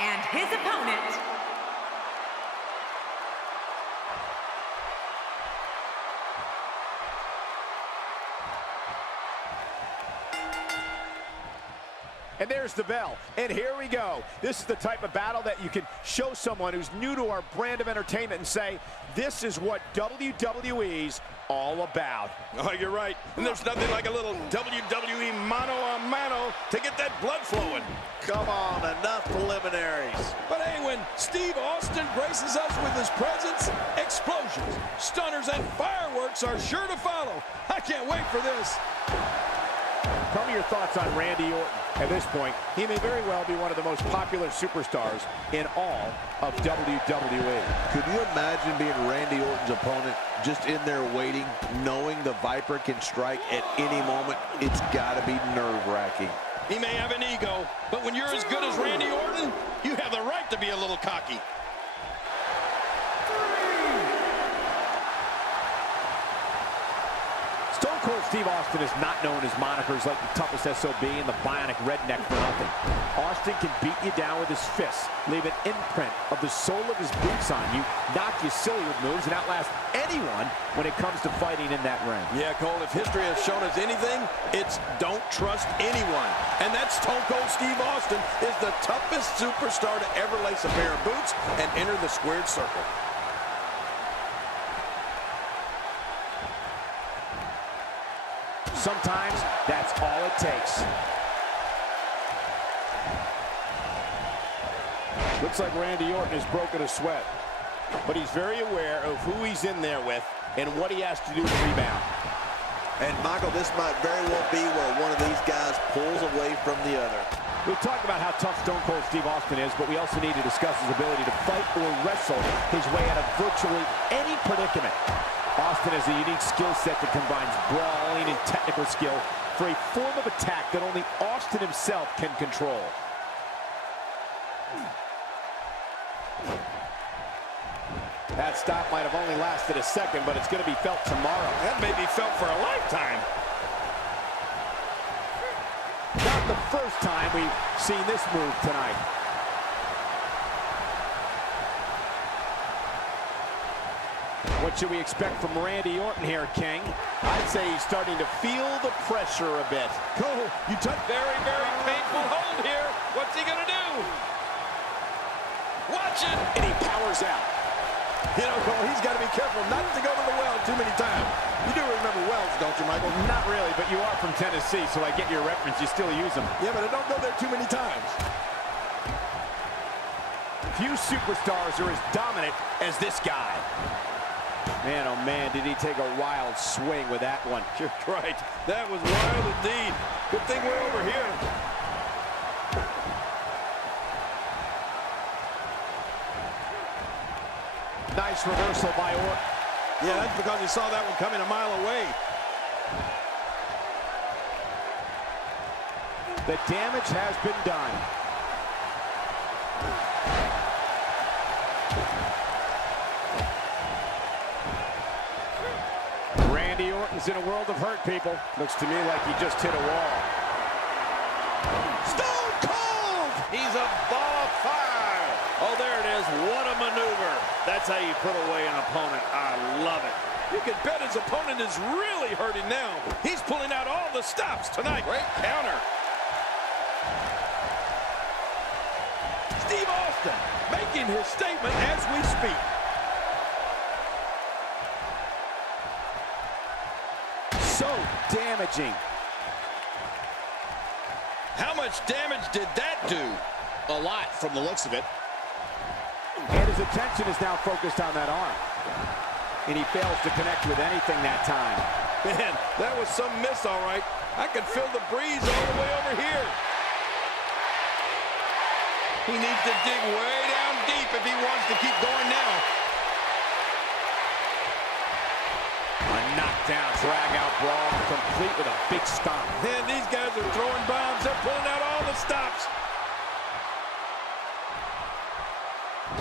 And his opponent, and there's the bell, and here we go. This is the type of battle that you can show someone who's new to our brand of entertainment and say, this is what WWE's all about. Oh, you're right. And there's nothing like a little WWE mano-a-mano to get that blood flowing. Come on, enough preliminaries. But hey, when Steve Austin graces us with his presence, explosions, stunners, and fireworks are sure to follow. I can't wait for this. Tell me your thoughts on Randy Orton. At this point, he may very well be one of the most popular superstars in all of WWE. Could you imagine being Randy Orton's opponent, just in there waiting, knowing the Viper can strike at any moment? It's got to be nerve-wracking. He may have an ego, but when you're as good as Randy Orton, you have the right to be a little cocky. Stone Cold Steve Austin is not known as monikers like the toughest SOB and the bionic redneck for nothing. Austin can beat you down with his fists, leave an imprint of the sole of his boots on you, knock you silly with moves, and outlast anyone when it comes to fighting in that ring. Yeah, Cole, if history has shown us anything, it's don't trust anyone. And that Stone Cold Steve Austin is the toughest superstar to ever lace a pair of boots and enter the squared circle. Sometimes that's all it takes. Looks like Randy Orton has broken a sweat, but he's very aware of who he's in there with and what he has to do to rebound. And Michael, this might very well be where one of these guys pulls away from the other. We've talked about how tough Stone Cold Steve Austin is, but we also need to discuss his ability to fight or wrestle his way out of virtually any predicament. Austin has a unique skill set that combines brawling and technical skill for a form of attack that only Austin himself can control. That stop might have only lasted a second, but it's going to be felt tomorrow. That may be felt for a lifetime. Not the first time we've seen this move tonight. What should we expect from Randy Orton here, King? I'd say he's starting to feel the pressure a bit. Cole, you took very, very painful hold here. What's he gonna do? Watch it! And he powers out. You know, Cole, he's got to be careful not to go to the well too many times. You do remember wells, don't you, Michael? Not really, but you are from Tennessee, so I get your reference. You still use them. Yeah, but I don't go there too many times. Few superstars are as dominant as this guy. Man, oh man, did he take a wild swing with that one. You're right. That was wild indeed. Good thing we're over here. Nice reversal by Orton. Yeah, that's because he saw that one coming a mile away. The damage has been done. Randy Orton's in a world of hurt, people. Looks to me like he just hit a wall. Stone Cold! He's a ball of fire. Oh, there it is. What a maneuver. That's how you put away an opponent. I love it. You can bet his opponent is really hurting now. He's pulling out all the stops tonight. Great counter. Steve Austin making his statement as we speak. So damaging. How much damage did that do? A lot from the looks of it. And his attention is now focused on that arm. And he fails to connect with anything that time. Man, that was some miss, all right. I could feel the breeze all the way over here. He needs to dig way down deep if he wants to keep going now. A knockdown, drag-out brawl, complete with a big stomp. Man, these guys are throwing bombs. They're pulling out all the stops.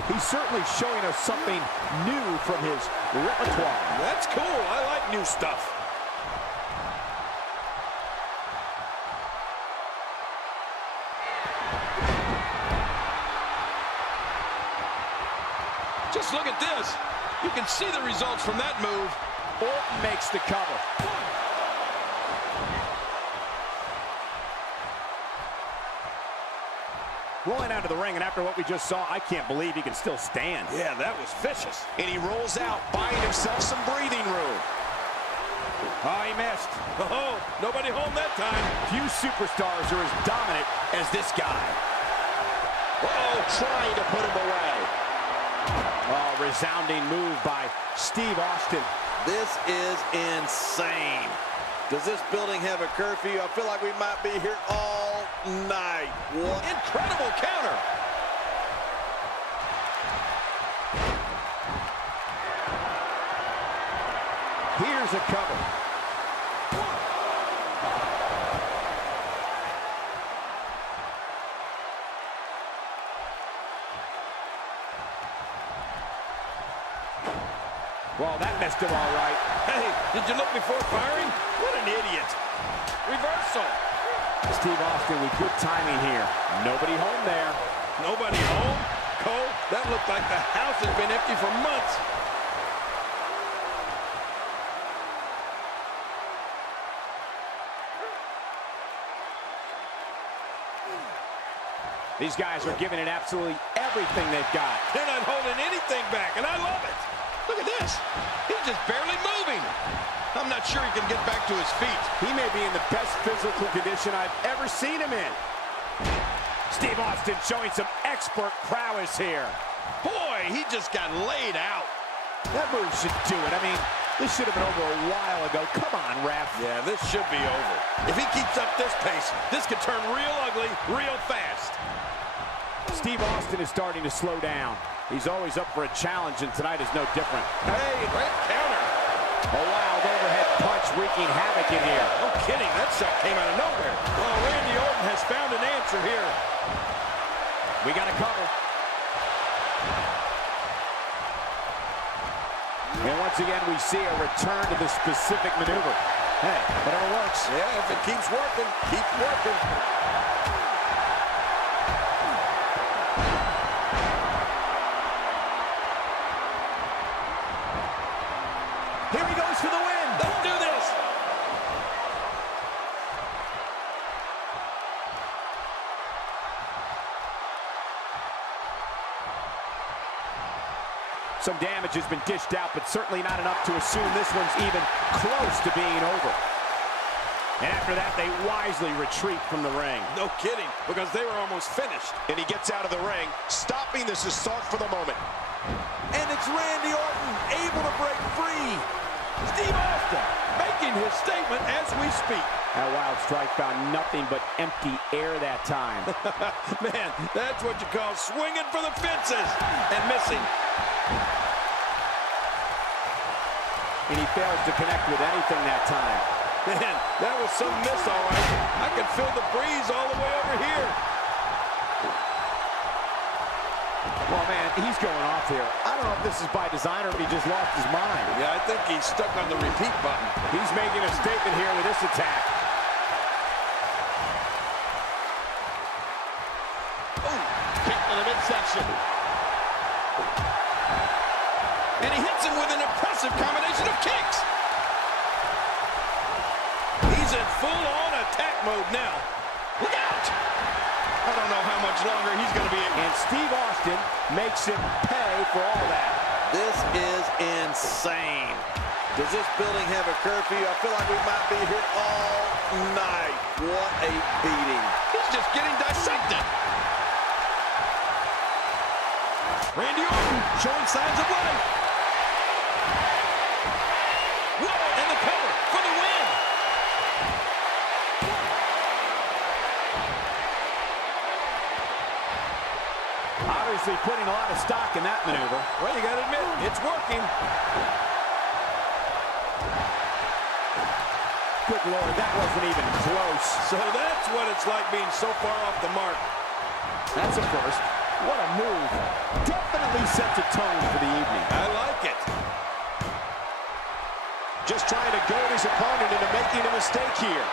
He's certainly showing us something new from his repertoire. That's cool. I like new stuff. Just look at this. You can see the results from that move. Orton makes the cover. Rolling out of the ring, and after what we just saw, I can't believe he can still stand. Yeah, that was vicious. And he rolls out, buying himself some breathing room. Oh, he missed. Oh, nobody home that time. Few superstars are as dominant as this guy. Uh-oh, trying to put him away. Oh, resounding move by Steve Austin. This is insane. Does this building have a curfew? I feel like we might be here all night. What? Incredible counter. Here's a cover. Well, that messed him all right. Hey, did you look before firing? What an idiot. Reversal. Steve Austin with good timing here. Nobody home there. Nobody home? Cole, that looked like the house has been empty for months. These guys are giving it absolutely everything they've got. They're not holding anything back, and I love it. Look at this. He's just barely moving. I'm not sure he can get back to his feet. He may be in the best physical condition I've ever seen him in. Steve Austin showing some expert prowess here. Boy, he just got laid out. That move should do it. I mean, this should have been over a while ago. Come on, ref. Yeah, this should be over. If he keeps up this pace, this could turn real ugly real fast. Steve Austin is starting to slow down. He's always up for a challenge, and tonight is no different. Hey, great counter. A wild overhead punch wreaking havoc in here. No kidding, that shot came out of nowhere. Well, Randy Orton has found an answer here. We got a cover. And once again, we see a return to the specific maneuver. Hey, whatever works. Yeah, if it keeps working, keep working. Here he goes for the win. Let's do this. Some damage has been dished out, but certainly not enough to assume this one's even close to being over. And after that, they wisely retreat from the ring. No kidding, because they were almost finished. And he gets out of the ring, stopping this assault for the moment. And it's Randy Orton able to break free. Steve Austin making his statement as we speak. That wild strike found nothing but empty air that time. Man, that's what you call swinging for the fences and missing. And he fails to connect with anything that time. Man, that was some miss, all right. I can feel the breeze all the way over here. Well, man, he's going off here. I don't know if this is by design or if he just lost his mind. Yeah, I think he's stuck on the repeat button. He's making a statement here with this attack. Ooh, kick to the midsection. And he hits him with an impressive combination of kicks. He's in full-on attack mode now. Look out! I don't know how much longer he's going to be. And Steve Austin makes him pay for all that. This is insane. Does this building have a curfew? I feel like we might be here all night. What a beating. He's just getting dissected. Randy Orton showing signs of life. Whoa, and the cover for the win. Obviously putting a lot of stock in that maneuver. Well, you got to admit, it's working. Good Lord, that wasn't even close. So that's what it's like being so far off the mark. That's a first. What a move. Definitely sets a tone for the evening. I like it. Just trying to goad his opponent into making a mistake here.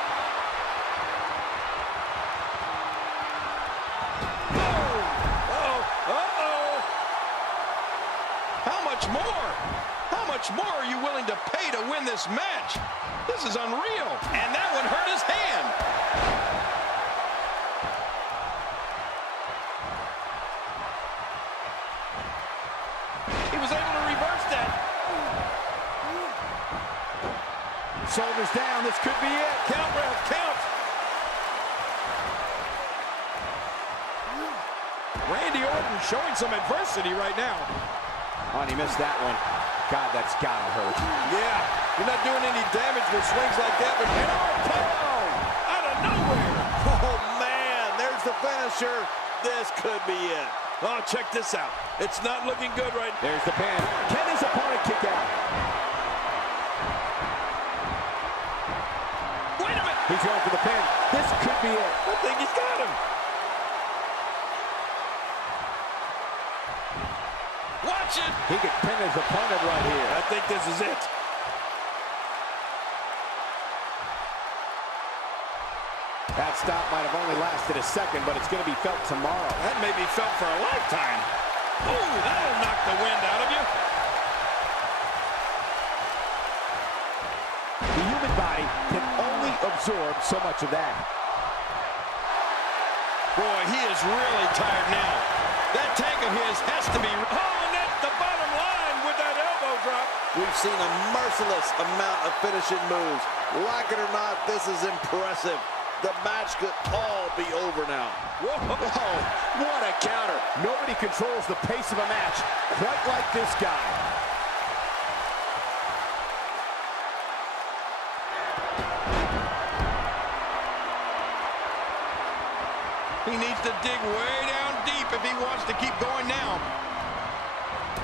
much more are you willing to pay to win this match? This is unreal. And that one hurt his hand. He was able to reverse that. Shoulders down, this could be it. Count, ref, count. Randy Orton showing some adversity right now. Oh, and he missed that one. God, that's gotta hurt. Yeah, you're not doing any damage with swings like that, but out of nowhere. Oh, man, there's the finisher. This could be it. Oh, check this out. It's not looking good right now. There's the pin. Can his opponent kick out? Wait a minute. He's going for the pin. This could be it. I think he's got him. Watch it. He could pin his opponent right here. I think this is it. That stop might have only lasted a second, but it's going to be felt tomorrow. That may be felt for a lifetime. Ooh, that'll knock the wind out of you. The human body can only absorb so much of that. Boy, he is really tired now. That tank of his has to be... Oh, and that's the bottom line with that elbow drop. We've seen a merciless amount of finishing moves. Like it or not, this is impressive. The match could all be over now. Whoa, what a counter. Nobody controls the pace of a match quite like this guy. He needs to dig way down deep if he wants to keep going now.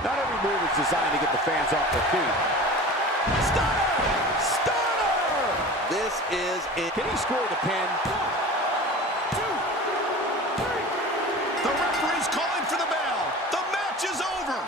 Not every move is designed to get the fans off their feet. Stunner! Stunner! This is it. Can he score the pin? 1, 2, 3. The referee's calling for the bell. The match is over.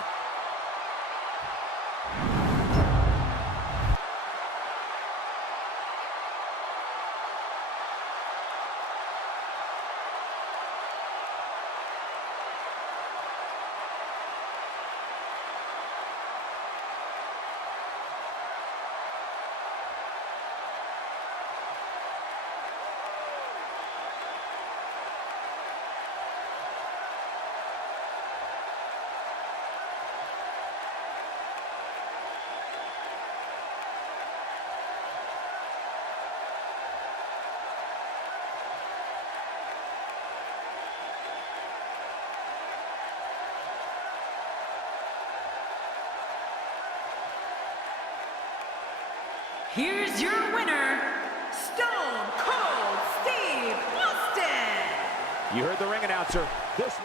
Here's your winner, Stone Cold Steve Austin. You heard the ring announcer. This